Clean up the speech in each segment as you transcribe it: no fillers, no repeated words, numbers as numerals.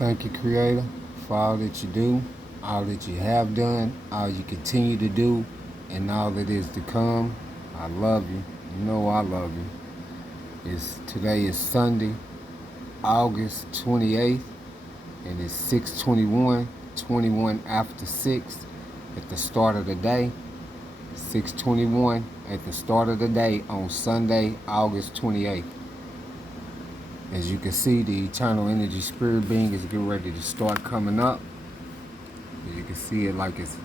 Thank you, Creator, for all that you do, all that you have done, all you continue to do, and all that is to come. I love you. You know I love you. Today is Sunday, August 28th, and it's 6:21, 21 after 6 at the start of the day. 6:21 at the start of the day on Sunday, August 28th. As you can see, the eternal energy spirit being is getting ready to start coming up. You can see it like it's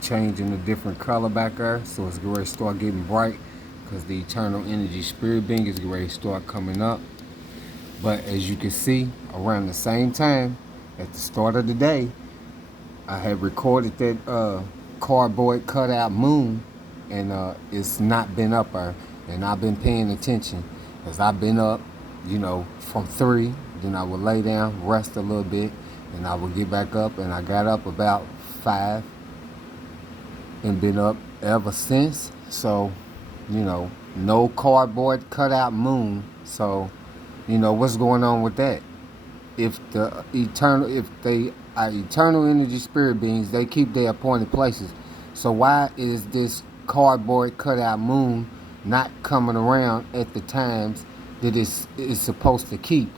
changing a different color back there, so it's going to start getting bright because the eternal energy spirit being is ready to start coming up. But as you can see, around the same time, at the start of the day, I had recorded that cardboard cutout moon, and it's not been up there, and I've been paying attention as I've been up, from 3, then I would lay down, rest a little bit, and I would get back up, and I got up about 5 and been up ever since. So, no cardboard cutout moon. So, what's going on with that? If they are eternal energy spirit beings, they keep their appointed places. So why is this cardboard cutout moon not coming around at the times that it's supposed to keep?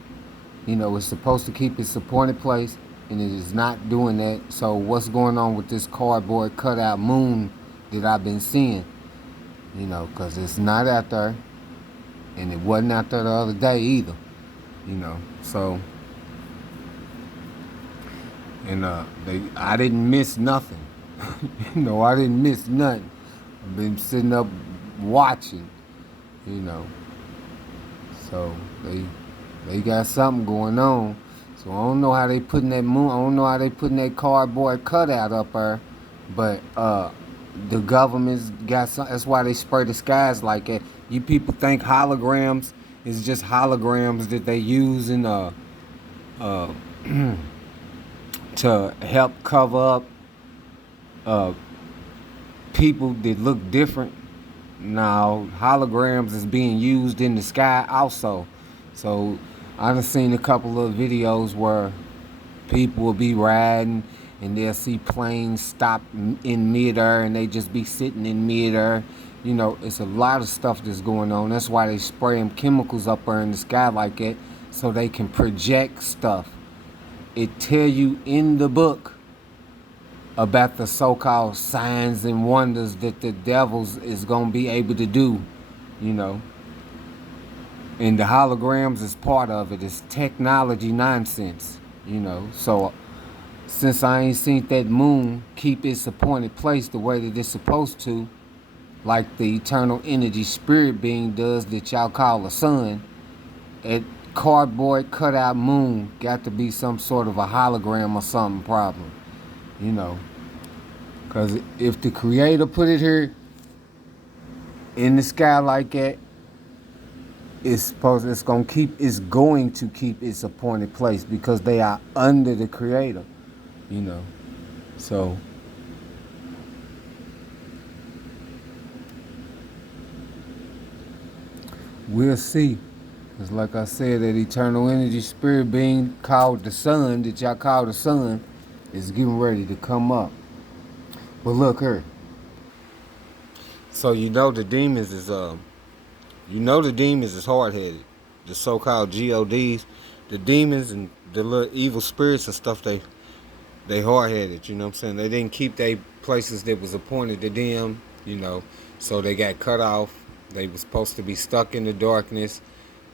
It's supposed to keep its appointed place, and it is not doing that. So what's going on with this cardboard cutout moon that I've been seeing? Because it's not out there, and it wasn't out there the other day either. So, and I didn't miss nothing. I didn't miss nothing. I've been sitting up watching. So they got something going on. So I don't know how they putting that moon. I don't know how they putting that cardboard cutout up there, but the government's got some. That's why they spray the skies like that. You people think holograms is just holograms that they use in to help cover up people that look different. Now holograms is being used in the sky also. So I've seen a couple of videos where people will be riding and they'll see planes stop in midair and they just be sitting in midair. It's a lot of stuff that's going on. That's why they spray them chemicals up there in the sky like that, so they can project stuff. It tell you in the book about the so-called signs and wonders that the devils is going to be able to do, And the holograms is part of it. It's technology nonsense, So since I ain't seen that moon keep its appointed place the way that it's supposed to, like the eternal energy spirit being does that y'all call a sun, that cardboard cutout moon got to be some sort of a hologram or something problem, Because if the creator put it here in the sky like that, it's going to keep its appointed place because they are under the creator, So we'll see. It's like I said, that eternal energy spirit being called the sun, that y'all call the sun, is getting ready to come up. But look here. So the demons is hard-headed. The so-called GODs, the demons and the little evil spirits and stuff, they hard-headed, you know what I'm saying? They didn't keep their places that was appointed to them, so they got cut off. They were supposed to be stuck in the darkness,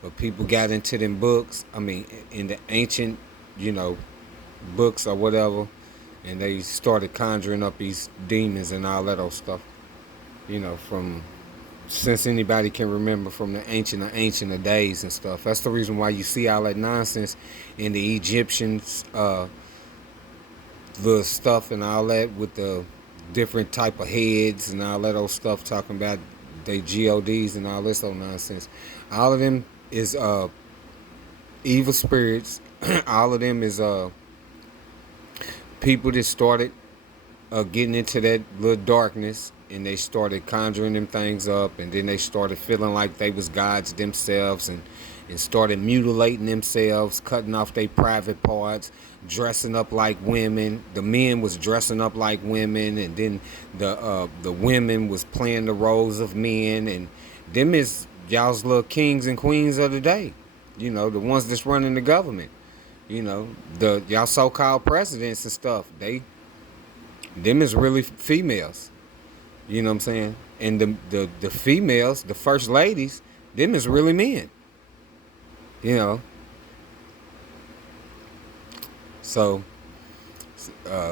but people got into them books, in the ancient, books or whatever, and they started conjuring up these demons and all that old stuff, from since anybody can remember, from the ancient of days and stuff. That's the reason why you see all that nonsense in the Egyptians, the stuff and all that with the different type of heads and all that old stuff, talking about they GODs and all this old nonsense. All of them is evil spirits. All of them is people that started getting into that little darkness, and they started conjuring them things up, and then they started feeling like they was gods themselves, and and started mutilating themselves, cutting off their private parts, dressing up like women. The men was dressing up like women, and then the women was playing the roles of men, and them is y'all's little kings and queens of the day. You know, the ones that's running the government. You know, the y'all so-called presidents and stuff. Them is really females. You know what I'm saying? And the females, the first ladies, them is really men. You know. So,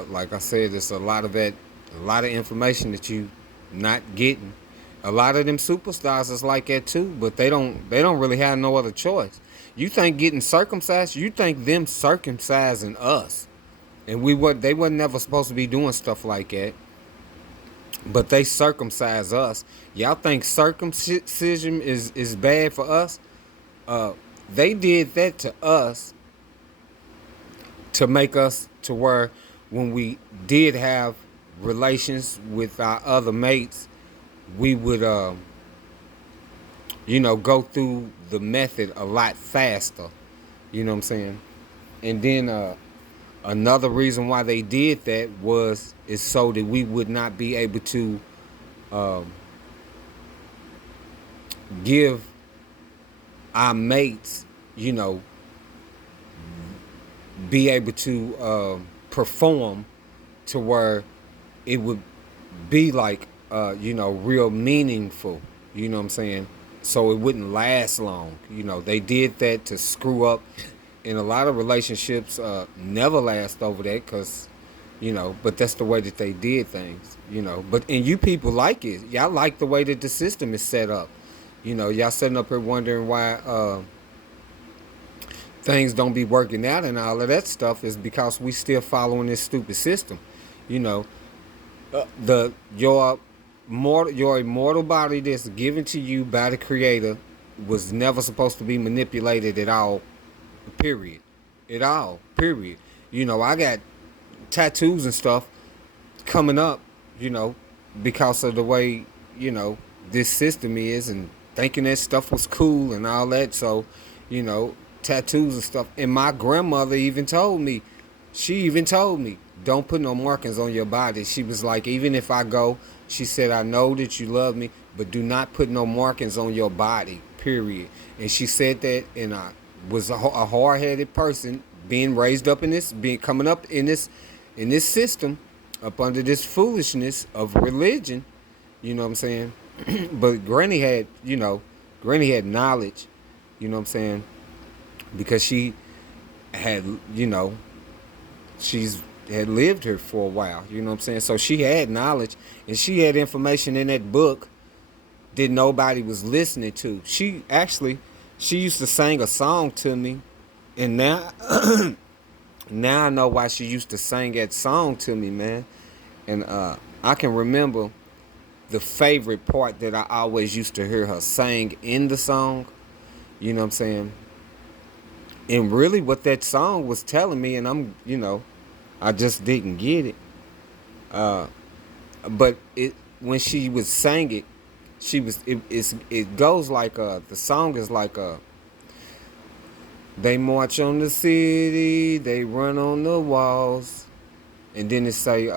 like I said, it's a lot of that, a lot of information that you not getting. A lot of them superstars is like that too, but they don't really have no other choice. You think getting circumcised? You think them circumcising us? And they wasn't never supposed to be doing stuff like that. But they circumcise us. Y'all think circumcision is bad for us? They did that to us to make us to where when we did have relations with our other mates, we would go through the method a lot faster. You know what I'm saying? And then another reason why they did that is so that we would not be able to give our mates, be able to perform to where it would be like, real meaningful. You know what I'm saying? So it wouldn't last long. They did that to screw up. And a lot of relationships never last over that because, but that's the way that they did things, But, and you people like it. Y'all like the way that the system is set up. Y'all sitting up here wondering why things don't be working out and all of that stuff is because we still following this stupid system. Your immortal body that's given to you by the Creator was never supposed to be manipulated at all. Period. At all. Period. I got tattoos and stuff coming up, because of the way, this system is and thinking that stuff was cool and all that. So, tattoos and stuff. And my grandmother she even told me, don't put no markings on your body. She was like, even if I go, she said, I know that you love me, but do not put no markings on your body, period. And she said that, and I was a hard-headed person being raised up coming up in this system, up under this foolishness of religion. You know what I'm saying? But Granny had knowledge. You know what I'm saying? Because she had, she's had lived here for a while. You know what I'm saying? So she had knowledge, and she had information in that book that nobody was listening to. She used to sing a song to me, and now now I know why she used to sing that song to me, man. And I can remember the favorite part that I always used to hear her sing in the song. You know what I'm saying? And really what that song was telling me, and I just didn't get it. But when she was singing it, it goes like the song is like they march on the city, they run on the walls, and then it say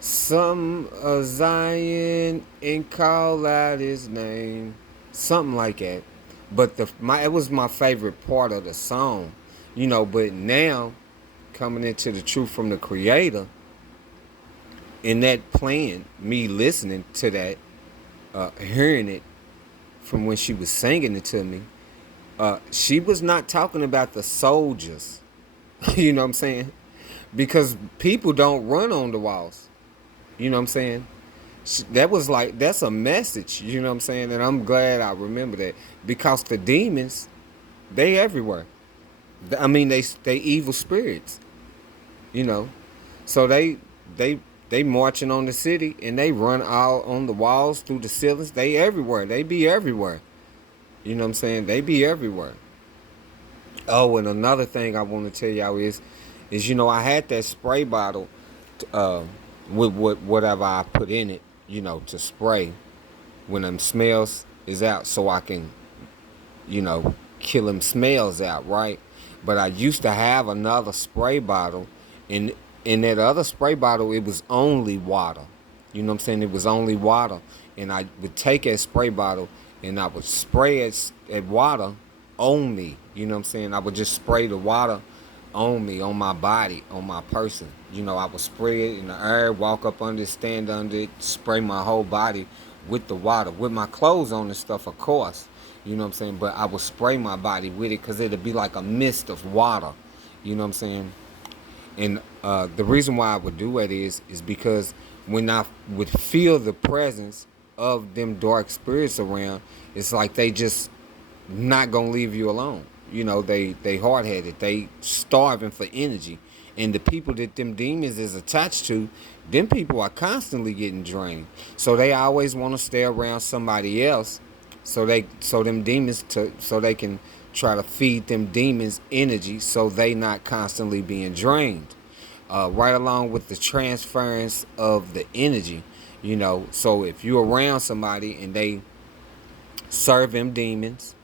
some Zion and call out his name, something like that. But it was my favorite part of the song, But now coming into the truth from the Creator, in that playing, me listening to that, hearing it from when she was singing it to me, she was not talking about the soldiers. You know what I'm saying? Because people don't run on the walls. You know what I'm saying? That's a message, you know what I'm saying? And I'm glad I remember that. Because the demons, they everywhere. I mean, they evil spirits, So they marching on the city, and they run out on the walls, through the ceilings. They everywhere. They be everywhere. You know what I'm saying? They be everywhere. Oh, and another thing I want to tell y'all is I had that spray bottle with whatever I put in it, to spray. when them smells is out, so I can, kill them smells out, right? But I used to have another spray bottle, and in that other spray bottle, it was only water. You know what I'm saying? It was only water, and I would take that spray bottle and I would spray it at water on me. You know what I'm saying? I would just spray the water on me, on my body, on my person. I would spray it in the air, walk up under it, stand under it, spray my whole body with the water, with my clothes on and stuff, of course. You know what I'm saying? But I would spray my body with it because it'd be like a mist of water. You know what I'm saying? And the reason why I would do it is because when I would feel the presence of them dark spirits around, it's like they just not gonna leave you alone. They hard headed. They starving for energy, and the people that them demons is attached to, them people are constantly getting drained. So they always want to stay around somebody else, so they can try to feed them demons energy, so they not constantly being drained. Right along with the transference of the energy. So if you're around somebody and they serve them demons,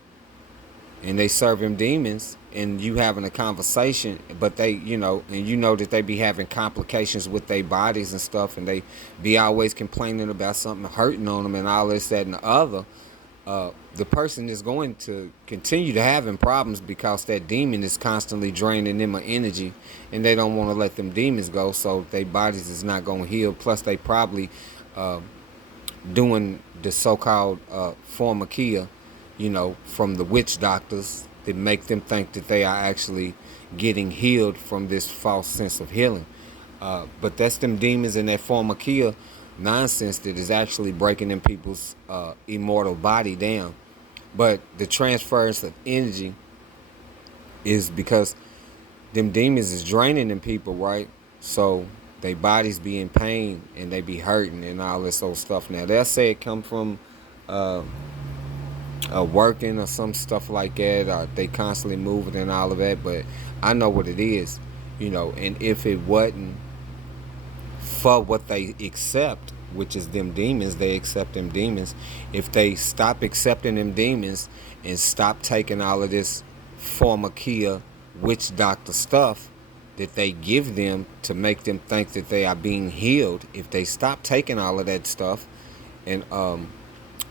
and you having a conversation, but they, and that they be having complications with their bodies and stuff, and they be always complaining about something hurting on them and all this, that, and the other, the person is going to continue to having problems because that demon is constantly draining them of energy, and they don't want to let them demons go, so their bodies is not going to heal. Plus, they probably doing the so-called pharmakia, from the witch doctors that make them think that they are actually getting healed from this false sense of healing. But that's them demons in that pharmakia nonsense that is actually breaking them people's immortal body down. But the transference of energy is because them demons is draining them people, right? So their bodies be in pain and they be hurting and all this old stuff. Now they'll say it come from working or some stuff like that, or they constantly moving and all of that, but I know what it is, and if it wasn't for what they accept, which is them demons, they accept them demons. If they stop accepting them demons and stop taking all of this pharmakia witch doctor stuff that they give them to make them think that they are being healed, if they stop taking all of that stuff and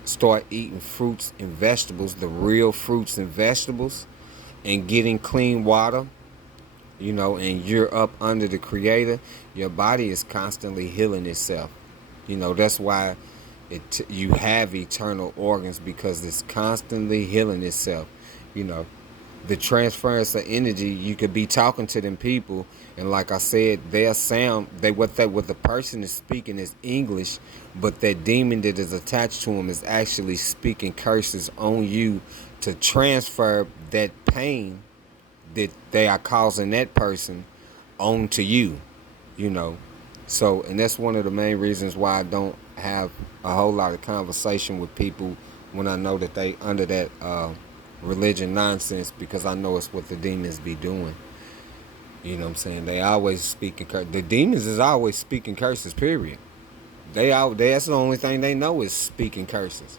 start eating fruits and vegetables, the real fruits and vegetables, and getting clean water, and you're up under the Creator, your body is constantly healing itself. That's why you have eternal organs, because it's constantly healing itself. The transference of energy, you could be talking to them people, and like I said, their sound, what the person is speaking is English, but that demon that is attached to them is actually speaking curses on you to transfer that pain that they are causing that person onto you. So, and that's one of the main reasons why I don't have a whole lot of conversation with people when I know that they under that religion nonsense, because I know it's what the demons be doing. You know what I'm saying? They always speaking curses. The demons is always speaking curses, period. That's the only thing they know is speaking curses.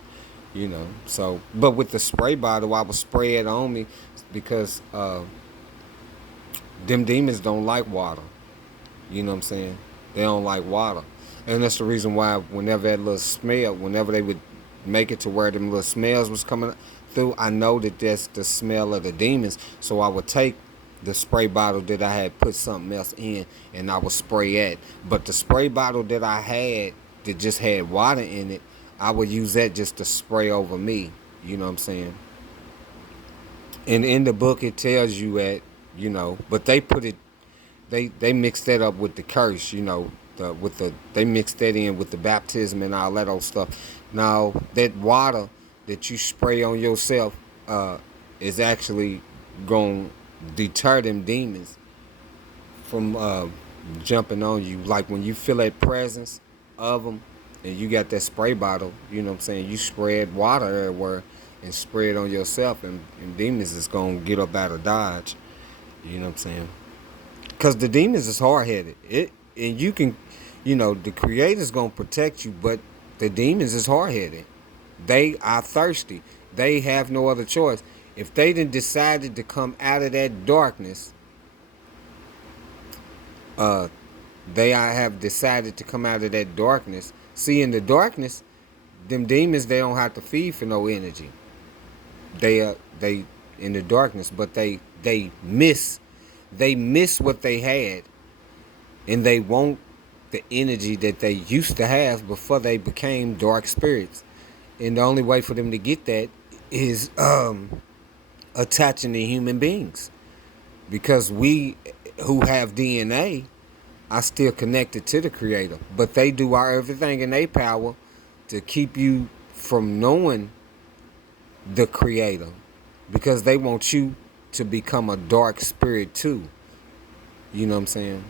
So, but with the spray bottle, I would spray it on me because them demons don't like water. You know what I'm saying? They don't like water. And that's the reason why whenever that little smell, whenever they would make it to where them little smells was coming through, I know that that's the smell of the demons. So I would take the spray bottle that I had put something else in, and I would spray it. But the spray bottle that I had that just had water in it, I would use that just to spray over me. You know what I'm saying? And in the book it tells you that, but they put it, they mix that up with the curse, they mix that in with the baptism and all that old stuff. Now that water that you spray on yourself is actually going to deter them demons from jumping on you. Like when you feel that presence of them and you got that spray bottle, you know what I'm saying, you spread water everywhere and spray it on yourself, and demons is going to get up out of Dodge. You know what I'm saying? Because the demons is hard-headed. And you can, the Creator's going to protect you, but the demons is hard-headed. They are thirsty. They have no other choice. If they done decided to come out of that darkness, uh, have decided to come out of that darkness. See, in the darkness, them demons, they don't have to feed for no energy. They in the darkness, but they miss what they had, and they want the energy that they used to have before they became dark spirits. And the only way for them to get that is attaching to human beings, because we who have DNA are still connected to the Creator, but they do everything in their power to keep you from knowing the Creator, because they want you to become a dark spirit too. You know what I'm saying?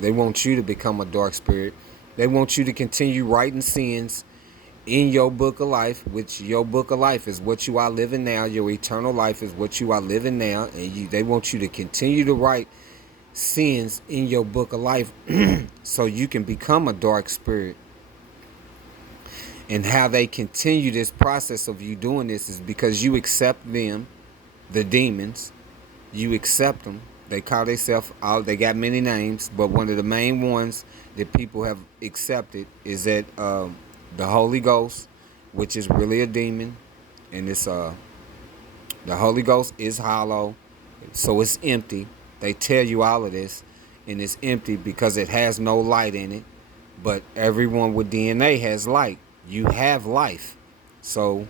They want you to become a dark spirit. They want you to continue writing sins in your book of life, which your book of life is what you are living now. Your eternal life is what you are living now. And they want you to continue to write sins in your book of life so you can become a dark spirit. And how they continue this process of you doing this is because you accept them, the demons. You accept them. They call themselves out. They got many names, but one of the main ones that people have accepted is that the Holy Ghost, which is really a demon, and it's the Holy Ghost is hollow, so it's empty. They tell you all of this, and it's empty because it has no light in it. But everyone with DNA has light. You have life, so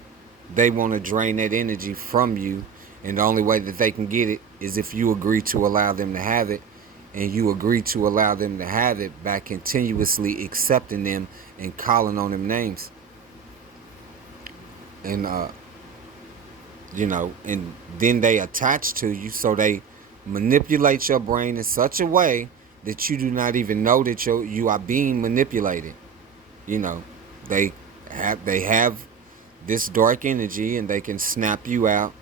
they want to drain that energy from you, and the only way that they can get it is if you agree to allow them to have it. And you agree to allow them to have it by continuously accepting them and calling on them names. And and then they attach to you, so they manipulate your brain in such a way that you do not even know that you are being manipulated. You know, they have this dark energy, and they can snap you out.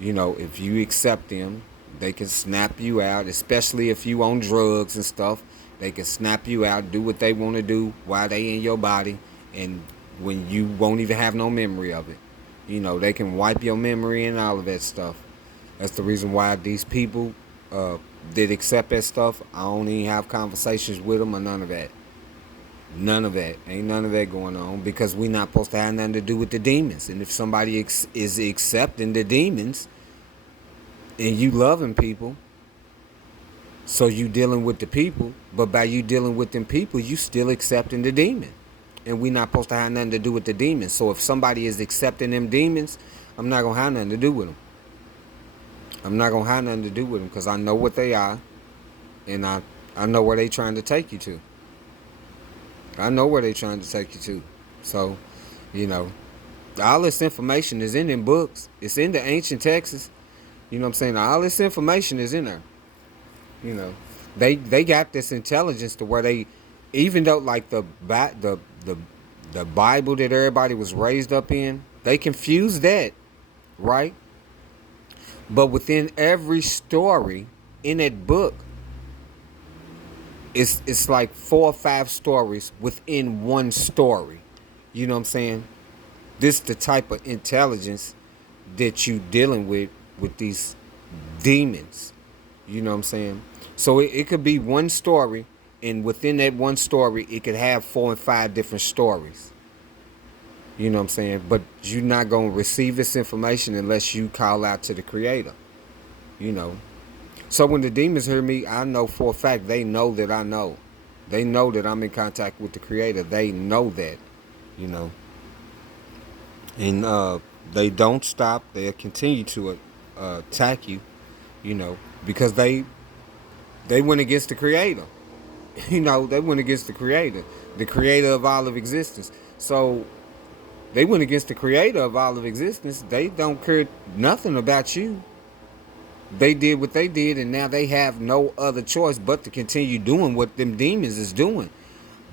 You know, if you accept them, they can snap you out, especially if you on drugs and stuff. They can snap you out, do what they want to do while they in your body, and when you won't even have no memory of it. You know, they can wipe your memory and all of that stuff. That's the reason why these people that accept that stuff, I don't even have conversations with them or none of that. None of that. Ain't none of that going on, because we not supposed to have nothing to do with the demons. And if somebody is accepting the demons, and you loving people, so you dealing with the people, but by you dealing with them people, you still accepting the demon. And we not supposed to have nothing to do with the demons. So if somebody is accepting them demons, I'm not going to have nothing to do with them. I'm not going to have nothing to do with them, because I know what they are, and I know where they trying to take you to. I know where they trying to take you to. So, you know, all this information is in them books. It's in the ancient texts. You know what I'm saying? All this information is in there. You know, they got this intelligence to where they, even though like the Bible that everybody was raised up in, they confuse that, right? But within every story in that book, it's like 4 or 5 stories within one story. You know what I'm saying? This the type of intelligence that you dealing with these demons. You know what I'm saying? So it could be one story, and within that one story, it could have 4 and 5 different stories. You know what I'm saying? But you're not going to receive this information unless you call out to the Creator. You know. So when the demons hear me, I know for a fact they know that I know. They know that I'm in contact with the Creator. They know that. You know. And they don't stop. They'll continue to attack you. You know. Because they went against the Creator. You know, they went against the Creator of all of existence. So they went against the Creator of all of existence. They don't care nothing about you. They did what they did, and now they have no other choice but to continue doing what them demons is doing.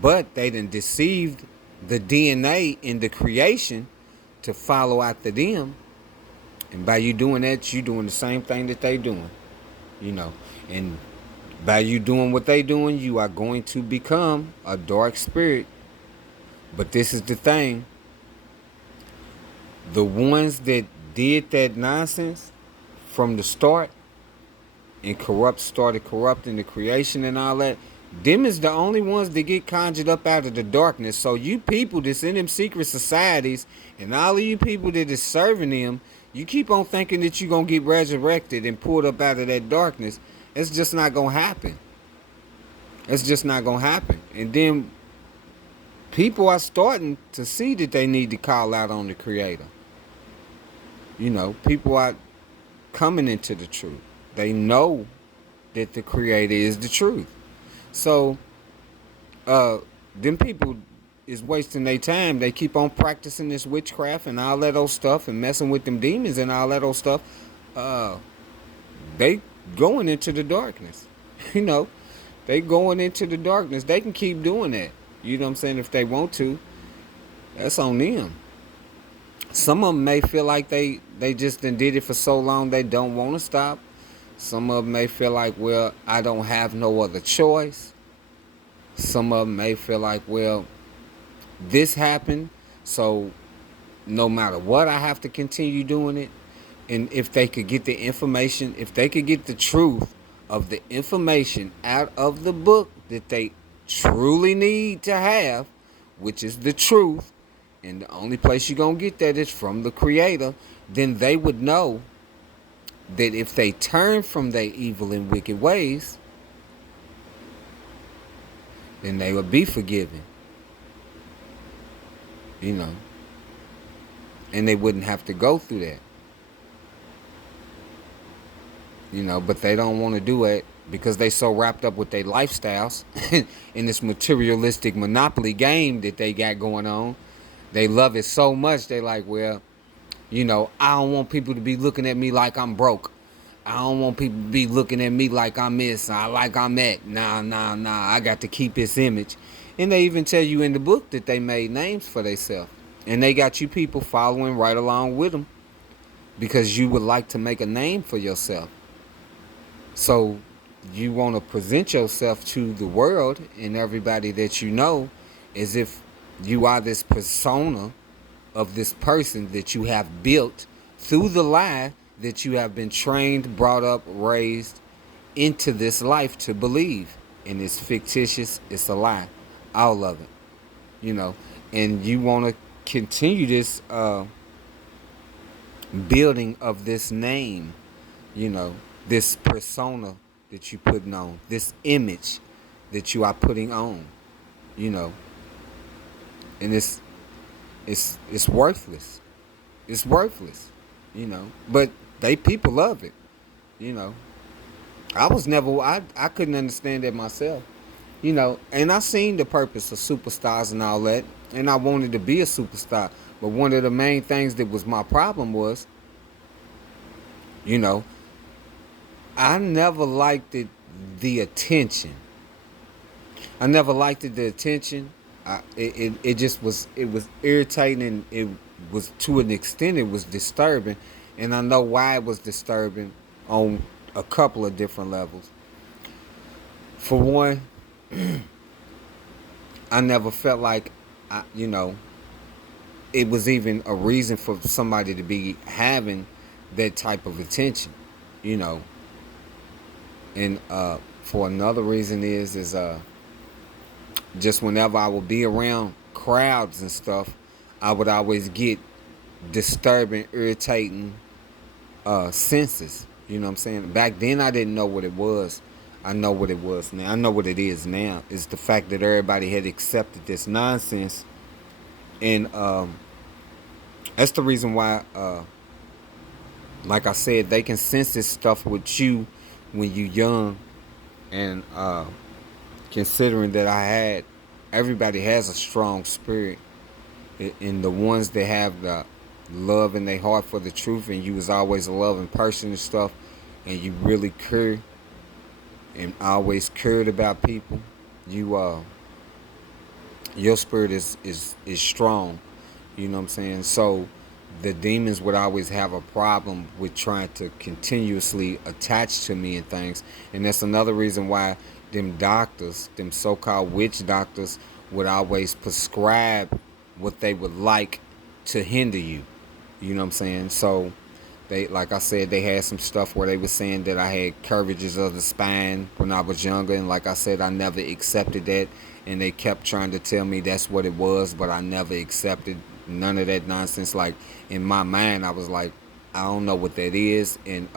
But they done deceived the DNA in the creation to follow after them. And by you doing that, you doing the same thing that they doing. You know, and by you doing what they doing, you are going to become a dark spirit. But this is the thing. The ones that did that nonsense from the start and started corrupting the creation and all that, them is the only ones that get conjured up out of the darkness. So you people that's in them secret societies and all of you people that is serving them, you keep on thinking that you're going to get resurrected and pulled up out of that darkness. It's just not going to happen. It's just not going to happen. And then people are starting to see that they need to call out on the Creator. You know, people are coming into the truth. They know that the Creator is the truth. So, them people is wasting their time. They keep on practicing this witchcraft and all that old stuff and messing with them demons and all that old stuff. They going into the darkness. You know, they going into the darkness. They can keep doing that. You know what I'm saying? If they want to, that's on them. Some of them may feel like they just did it for so long they don't want to stop. Some of them may feel like, well, I don't have no other choice. Some of them may feel like, well, this happened, so no matter what, I have to continue doing it. And if they could get the information, if they could get the truth of the information out of the book that they truly need to have, which is the truth, and the only place you're going to get that is from the Creator, then they would know that if they turn from their evil and wicked ways, then they would be forgiven. You know. And they wouldn't have to go through that. You know, but they don't want to do it because they so wrapped up with their lifestyles in this materialistic monopoly game that they got going on. They love it so much, they like, well, you know, I don't want people to be looking at me like I'm broke. I don't want people to be looking at me like I'm this, like I'm that. Nah, I got to keep this image. And they even tell you in the book that they made names for themselves. And they got you people following right along with them because you would like to make a name for yourself. So you want to present yourself to the world and everybody that you know as if you are this persona of this person that you have built through the lie that you have been trained, brought up, raised into this life to believe. And it's fictitious, it's a lie. All of it. You know, and you want to continue this building of this name, you know, this persona that you're putting on, this image that you are putting on, you know, and it's worthless. It's worthless, you know, but people love it, you know. I couldn't understand that myself, you know, and I seen the purpose of superstars and all that, and I wanted to be a superstar. But one of the main things that was my problem was, you know, I never liked the attention. I never liked the attention. It just was irritating, and it was, to an extent, it was disturbing. And I know why it was disturbing on a couple of different levels. For one, I never felt like, you know, it was even a reason for somebody to be having that type of attention, you know. And for another reason is just whenever I would be around crowds and stuff, I would always get disturbing, irritating senses. You know what I'm saying? Back then I didn't know what it was. I know what it was now. I know what it is now. It's the fact that everybody had accepted this nonsense. And that's the reason why, like I said, they can sense this stuff with you when you young. And considering that everybody has a strong spirit. And the ones that have the love in their heart for the truth, and you was always a loving person and stuff, and you really care and always cared about people, your spirit is strong. You know what I'm saying? So the demons would always have a problem with trying to continuously attach to me and things. And that's another reason why them doctors, them so-called witch doctors, would always prescribe what they would like to hinder you. You know what I'm saying? So they, like I said, they had some stuff where they were saying that I had curvatures of the spine when I was younger, and like I said, I never accepted that, and they kept trying to tell me that's what it was, but I never accepted none of that nonsense. Like in my mind, I was like, I don't know what that is, and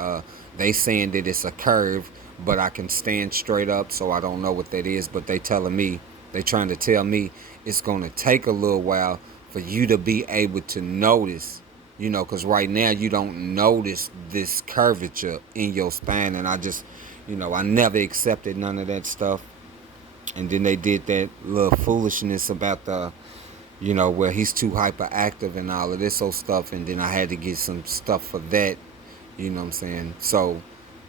they saying that it's a curve, but I can stand straight up, so I don't know what that is. But they trying to tell me it's gonna take a little while for you to be able to notice, because right now you don't notice this curvature in your spine, and I just, I never accepted none of that stuff. And then they did that little foolishness about where he's too hyperactive and all of this old stuff, and then I had to get some stuff for that. You know what I'm saying? So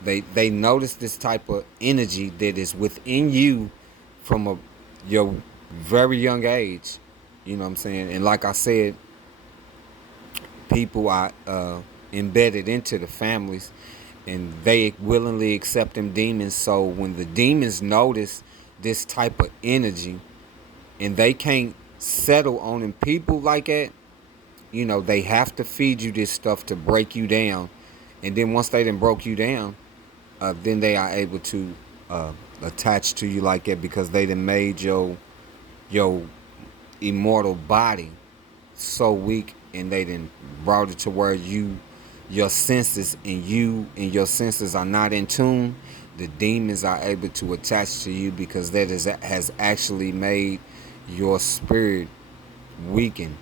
they notice this type of energy that is within you from your very young age. You know what I'm saying? And like I said, people are embedded into the families, and they willingly accept them demons. So when the demons notice this type of energy, and they can't settle on them people like that, they have to feed you this stuff to break you down. And then once they done broke you down, then they are able to attach to you like that, because they done made your immortal body so weak, and they done brought it to where your senses and your senses are not in tune. The demons are able to attach to you, because has actually made your spirit weaken,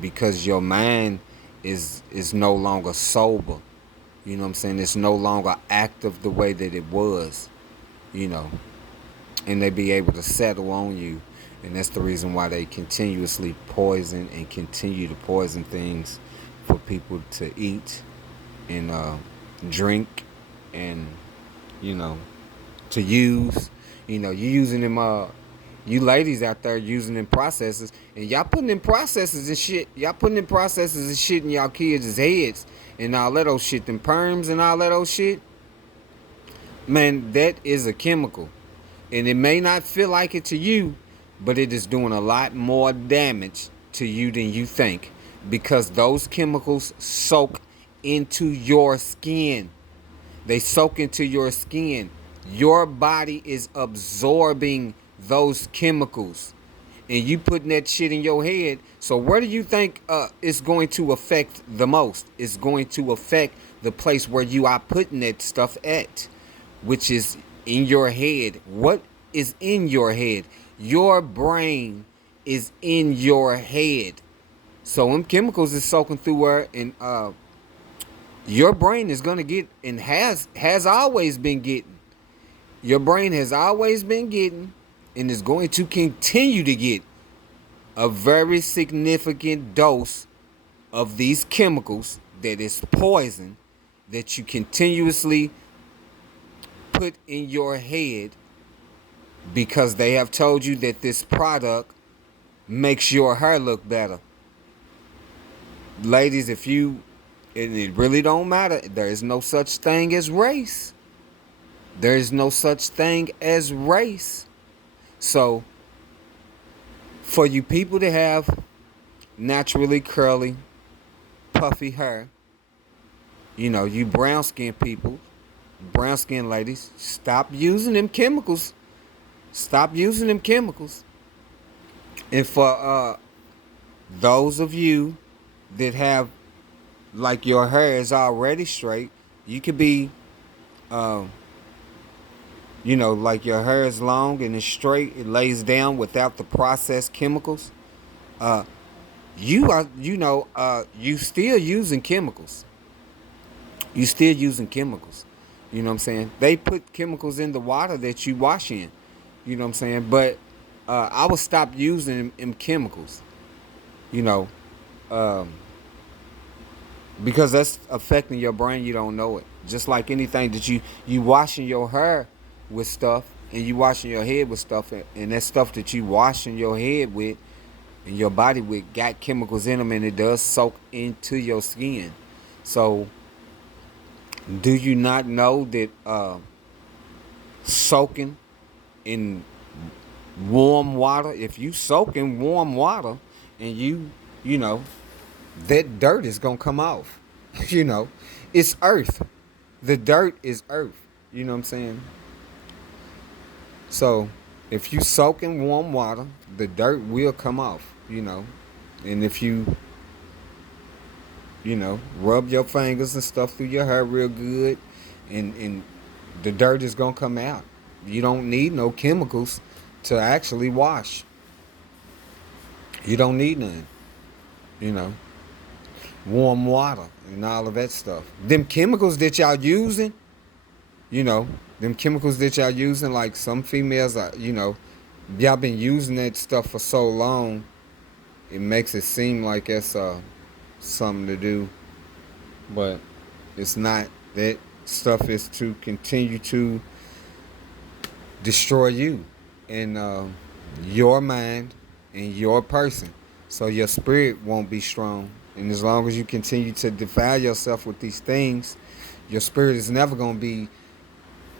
because your mind is no longer sober. You know what I'm saying? It's no longer active the way that it was, you know, and they be able to settle on you. And that's the reason why they continuously poison and continue to poison things for people to eat and drink and, you know, to use. You using them, you ladies out there using them processes, and y'all putting in processes and shit. Y'all putting in processes and shit in y'all kids' heads and all that old shit, them perms and all that old shit. Man, that is a chemical. And it may not feel like it to you, but it is doing a lot more damage to you than you think, because those chemicals soak into your skin. They soak into your skin. Your body is absorbing those chemicals, and you putting that shit in your head. So where do you think it's going to affect the most? It's going to affect the place where you are putting that stuff at, which is in your head. What is in your head? Your brain is in your head. So them chemicals is soaking through where, and your brain is gonna get, and has always been getting. Your brain has always been getting, and is going to continue to get a very significant dose of these chemicals that is poison, that you continuously put in your head, because they have told you that this product makes your hair look better. Ladies, and it really don't matter. There is no such thing as race. There is no such thing as race. So, for you people to have naturally curly, puffy hair, you brown skinned people, brown skinned ladies, stop using them chemicals. Stop using them chemicals. And for those of you that have, like, your hair is already straight, you could be, like, your hair is long and it's straight, it lays down without the processed chemicals. You still using chemicals. You still using chemicals. You know what I'm saying? They put chemicals in the water that you wash in. You know what I'm saying? But I would stop using them chemicals. You know, because that's affecting your brain. You don't know it. Just like anything that you washing your hair with stuff, and you washing your head with stuff, and that stuff that you washing your head with and your body with got chemicals in them, and it does soak into your skin. So, do you not know that soaking in warm water, if you soak in warm water and you know, that dirt is gonna come off. You know, it's earth. The dirt is earth. You know what I'm saying? So if you soak in warm water, the dirt will come off. And if rub your fingers and stuff through your hair real good, and the dirt is gonna come out. You don't need no chemicals to actually wash. You don't need none. You know, warm water and all of that stuff. Them chemicals that y'all using, them chemicals that y'all using, like some females are, y'all been using that stuff for so long, it makes it seem like it's something to do, but it's not. That stuff is to continue to destroy you and your mind and your person, so your spirit won't be strong. And as long as you continue to defile yourself with these things, your spirit is never going to be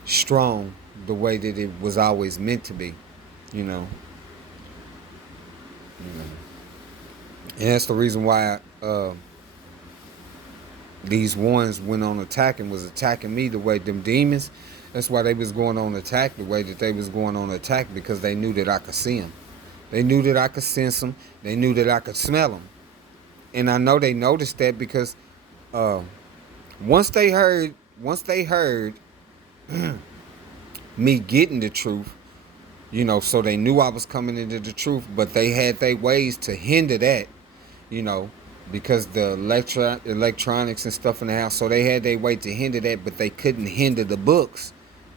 strong the way that it was always meant to be. you know. And that's the reason why these ones went on attacking, was attacking me the way them demons. That's why they was going on attack the way that they was going on attack, because they knew that I could see them. They knew that I could sense them. They knew that I could smell them. And I know they noticed that because once they heard me getting the truth, so they knew I was coming into the truth, but they had their ways to hinder that, because the electronics and stuff in the house, so they had their way to hinder that, but they couldn't hinder the books.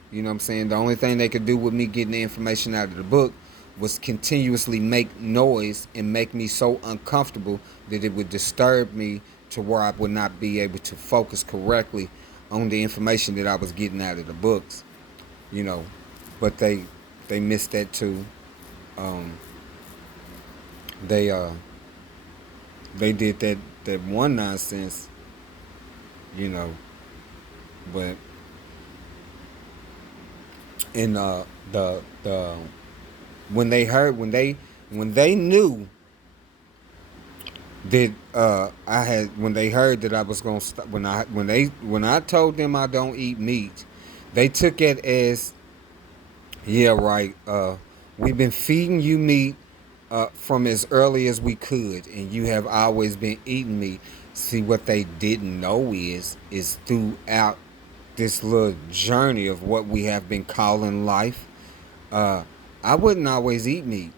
You know what I'm saying? The only thing they could do with me getting the information out of the book was continuously make noise and make me so uncomfortable that it would disturb me to where I would not be able to focus correctly on the information that I was getting out of the books. But they missed that too. They did that one nonsense, but in the when they knew that when they heard that I was gonna stop, when I told them I don't eat meat, they took it as, yeah, right, we've been feeding you meat from as early as we could, and you have always been eating meat. See, what they didn't know is throughout this little journey of what we have been calling life, I wouldn't always eat meat.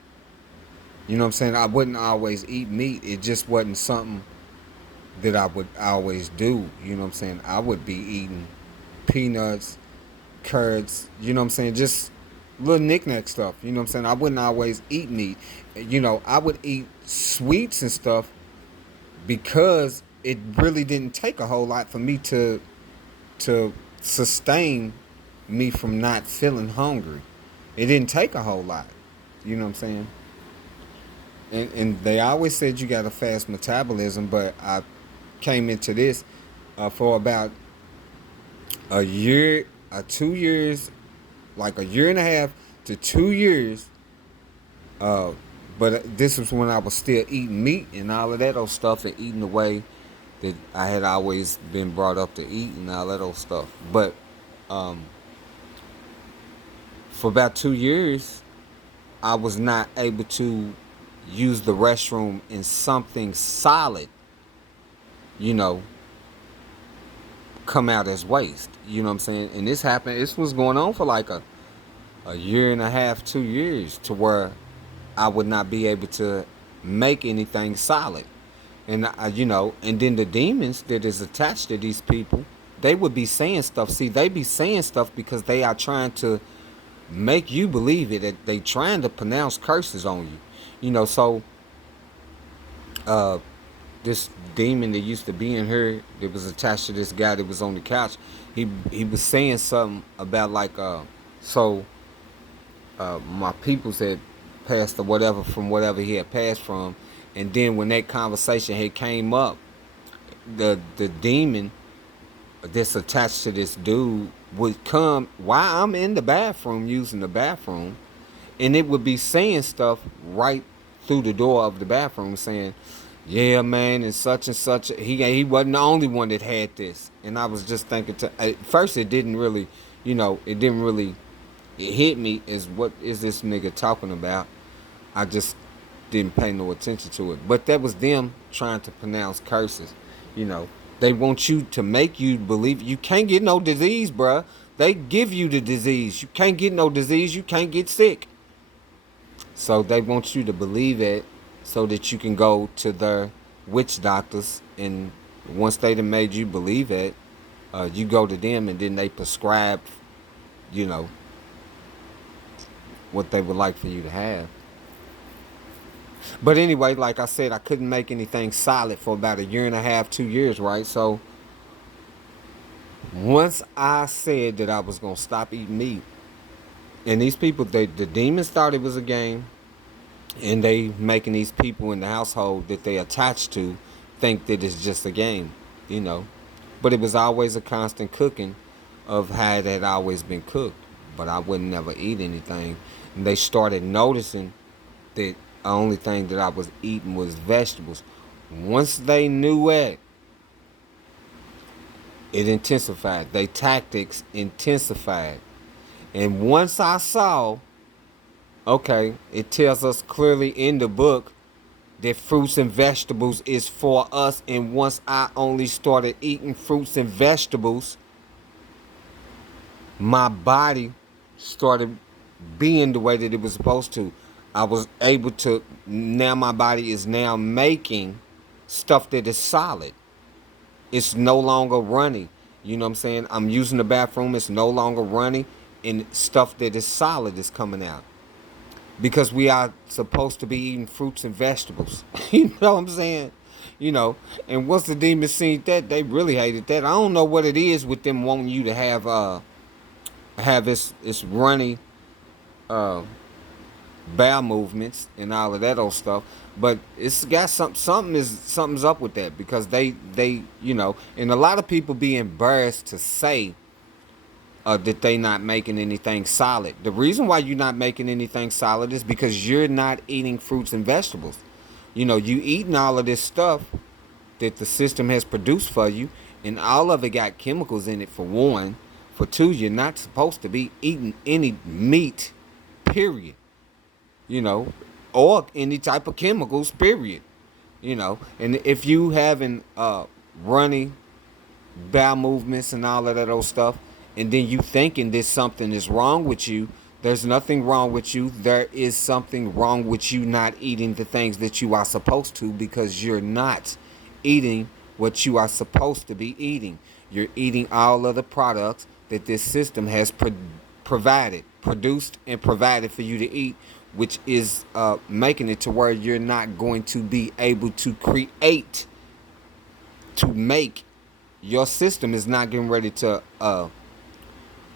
You know what I'm saying? I wouldn't always eat meat. It just wasn't something that I would always do. You know what I'm saying? I would be eating peanuts, curds, you know what I'm saying? Just little knick-knack stuff. You know what I'm saying? I wouldn't always eat meat. I would eat sweets and stuff because it really didn't take a whole lot for me to sustain me from not feeling hungry. It didn't take a whole lot. You know what I'm saying? And they always said you got a fast metabolism, but I came into this for about a year, 2 years, like a year and a half to 2 years. But this was when I was still eating meat and all of that old stuff, and eating the way that I had always been brought up to eat and all that old stuff. But for about 2 years, I was not able to use the restroom in something solid, come out as waste. You know what I'm saying? And this was going on for like a year and a half, 2 years, to where I would not be able to make anything solid. And and then the demons that is attached to these people, they would be saying stuff. See, they be saying stuff because they are trying to make you believe it. That they trying to pronounce curses on you. So this demon that used to be in her, that was attached to this guy that was on the couch, he was saying something about like my peoples had passed or whatever from whatever he had passed from. And then when that conversation had came up, the demon that's attached to this dude would come while I'm in the bathroom, using the bathroom, and it would be saying stuff right through the door of the bathroom, saying, yeah, man, and such. He wasn't the only one that had this. And I was just thinking, at first it didn't really, it didn't really it hit me as what is this nigga talking about. I just didn't pay no attention to it. But that was them trying to pronounce curses. You know, they want you to make you believe you can't get no disease, bruh. They give you the disease. You can't get no disease. You can't get sick. So they want you to believe it so that you can go to their witch doctors. And once they done made you believe it, you go to them and then they prescribe, you know, what they would like for you to have. But anyway, like I said, I couldn't make anything solid for about a year and a half, 2 years, right? So once I said that I was going to stop eating meat, and these people, the demons thought it was a game, and they making these people in the household that they attached to think that it's just a game, you know. But it was always a constant cooking of how it had always been cooked. But I would never eat anything. And they started noticing that the only thing that I was eating was vegetables. Once they knew it intensified. Their tactics intensified. And once I saw, okay, it tells us clearly in the book that fruits and vegetables is for us. And once I only started eating fruits and vegetables, my body started being the way that it was supposed to. I was able to, now my body is now making stuff that is solid. It's no longer running. You know what I'm saying? I'm using the bathroom. It's no longer running. And stuff that is solid is coming out. Because we are supposed to be eating fruits and vegetables. You know what I'm saying? You know, and once the demons seen that, they really hated that. I don't know what it is with them wanting you to have this running bowel movements and all of that old stuff. But it's got something's up with that, because they and a lot of people be embarrassed to say that they not making anything solid. The reason why you're not making anything solid is because you're not eating fruits and vegetables. You know, you eating all of this stuff that the system has produced for you, and all of it got chemicals in it, for one. For two, you're not supposed to be eating any meat, period. You know, or any type of chemicals, period. You know, and if you having runny bowel movements and all of that old stuff, and then you thinking that something is wrong with you, there's nothing wrong with you. There is something wrong with you not eating the things that you are supposed to, because you're not eating what you are supposed to be eating. You're eating all of the products that this system has produced and provided for you to eat, which is making it to where you're not going to be able to create, to make. Your system is not getting ready to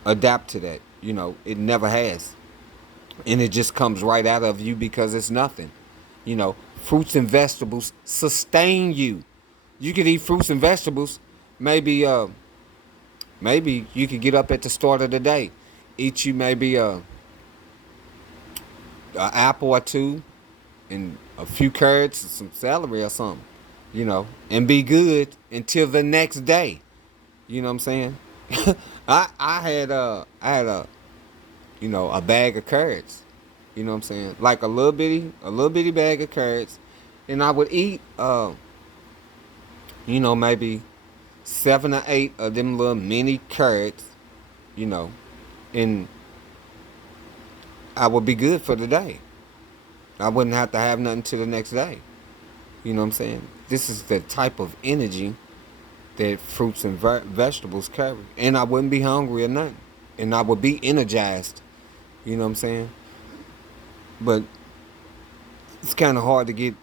adapt to that. You know, it never has. And it just comes right out of you because it's nothing. You know, fruits and vegetables sustain you. You could eat fruits and vegetables. Maybe you could get up at the start of the day, eat you maybe an apple or two and a few carrots and some celery or something, you know, and be good until the next day. You know what I'm saying? I had a a bag of carrots. You know what I'm saying? Like a little bitty bag of carrots, and I would eat maybe 7 or 8 of them little mini carrots, you know, and I would be good for the day. I wouldn't have to have nothing till the next day. You know what I'm saying? This is the type of energy that fruits and vegetables carry. And I wouldn't be hungry or nothing. And I would be energized. You know what I'm saying? But it's kind of hard to get,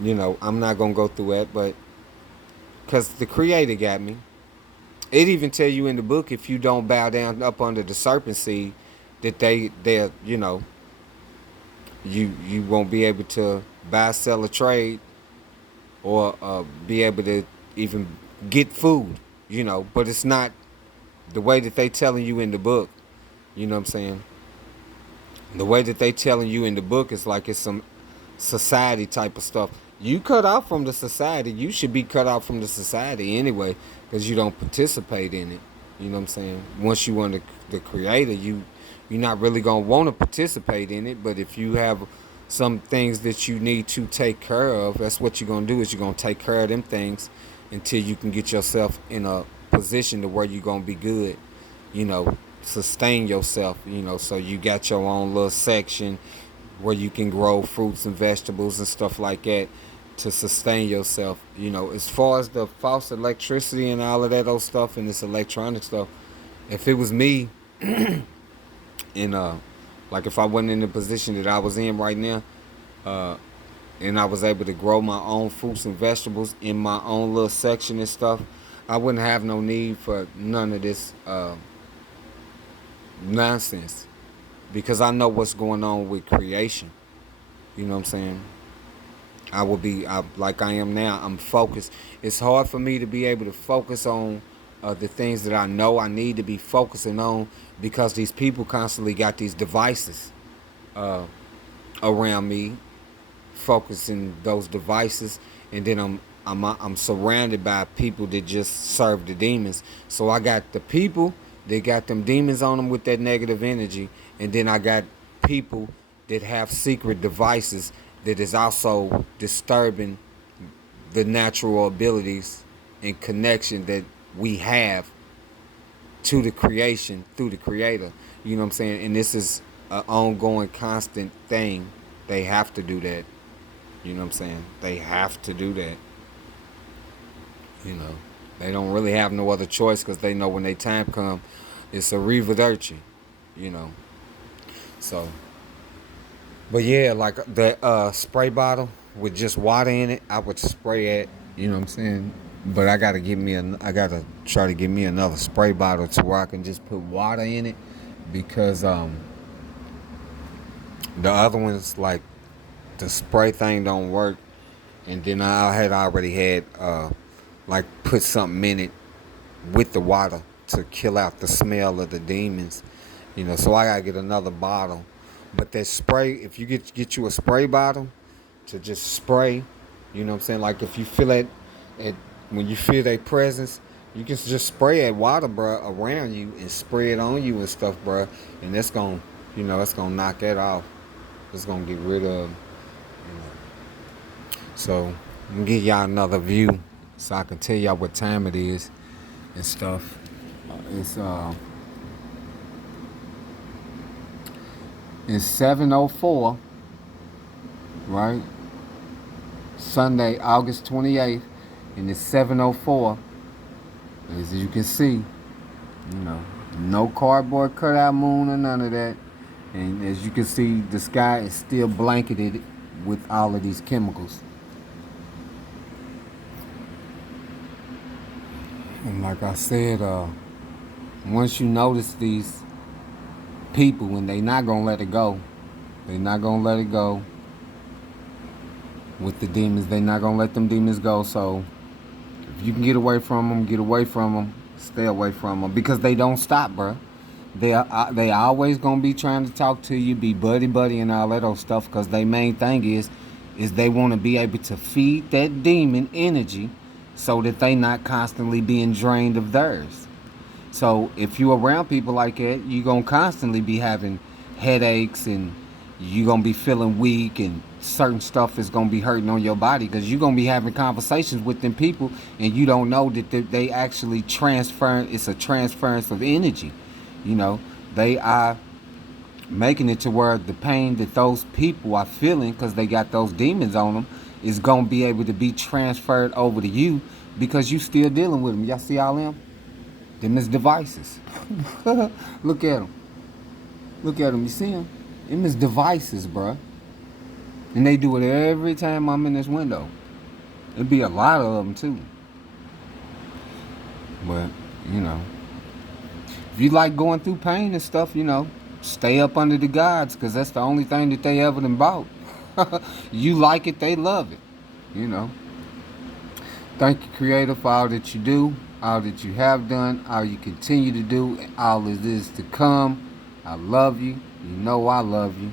I'm not going to go through that, but because the Creator got me. It even tell you in the book, if you don't bow down up under the serpent seed, that they're you won't be able to buy, sell, or trade, or be able to even get food, but it's not the way that they telling you in the book. You know what I'm saying? The way that they telling you in the book is like it's some society type of stuff. You cut out from the society. You should be cut out from the society anyway, because you don't participate in it. You know what I'm saying? Once you want the creator, you're not really gonna want to participate in it. But if you have some things that you need to take care of, that's what you're gonna do. Is you're gonna take care of them things until you can get yourself in a position to where you're gonna be good. You know, sustain yourself. You know, so you got your own little section where you can grow fruits and vegetables and stuff like that to sustain yourself. You know, as far as the false electricity and all of that old stuff and this electronic stuff, if it was me and like if I wasn't in the position that I was in right now, uh and I was able to grow my own fruits and vegetables in my own little section and stuff, I wouldn't have no need for none of this nonsense, because I know what's going on with creation. You know what I'm saying? Like I am now. I'm focused. It's hard for me to be able to focus on the things that I know I need to be focusing on, because these people constantly got these devices uh, around me, focusing those devices, and then I'm surrounded by people that just serve the demons. So I got the people that got them demons on them with that negative energy, and then I got people that have secret devices that is also disturbing the natural abilities and connection that we have to the creation through the creator. You know what I'm saying? And this is an ongoing, constant thing. They have to do that. You know what I'm saying? They have to do that. You know, they don't really have no other choice, because they know when they time come, it's a arrivederci. You know, so. But yeah, like the spray bottle with just water in it, I would spray it. You know what I'm saying? But I gotta try to get me another spray bottle to where I can just put water in it, because the other ones, like the spray thing don't work, and then I had already had like put something in it with the water to kill out the smell of the demons. You know, so I gotta get another bottle. But that spray, if you get you a spray bottle to just spray, you know what I'm saying? Like if you feel it, when you feel their presence, you can just spray that water, bro, around you and spray it on you and stuff, bro. And that's gonna, it's gonna knock that off. It's gonna get rid of, So I'm gonna give y'all another view so I can tell y'all what time it is and stuff. It's 7:04, right? Sunday, August 28th, and it's 7:04. As you can see, no cardboard cutout moon or none of that. And as you can see, the sky is still blanketed with all of these chemicals. And like I said, once you notice these people, and they not gonna let it go, they not gonna let it go with the demons. They not gonna let them demons go. So if you can get away from them, get away from them. Stay away from them, because they don't stop, bro. They always gonna be trying to talk to you, be buddy buddy and all that old stuff, because their main thing is they want to be able to feed that demon energy, so that they not constantly being drained of theirs. So if you around people like that, you gonna constantly be having headaches, and you gonna be feeling weak, and certain stuff is gonna be hurting on your body, because you gonna be having conversations with them people, and you don't know that they actually transfer. It's a transference of energy. They are making it to where the pain that those people are feeling, because they got those demons on them, is gonna be able to be transferred over to you, because you still dealing with them. Y'all see all them? Them is devices. Look at them. Look at them. You see them? Them is devices, bruh. And they do it every time I'm in this window. It'd be a lot of them, too. But, if you like going through pain and stuff, stay up under the gods, because that's the only thing that they ever done bought. You like it, they love it. Thank you, Creator, for all that you do, all that you have done, all you continue to do, and all that is to come. I love you. You know I love you.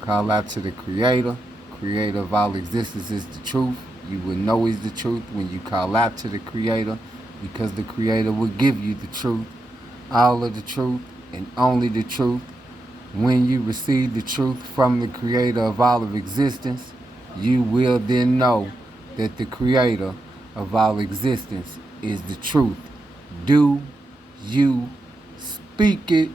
Call out to the Creator. Creator of all existence is the truth. You will know is the truth when you call out to the Creator, because the Creator will give you the truth, all of the truth, and only the truth. When you receive the truth from the Creator of all of existence, you will then know that the Creator of all existence is the truth. Do you speak it?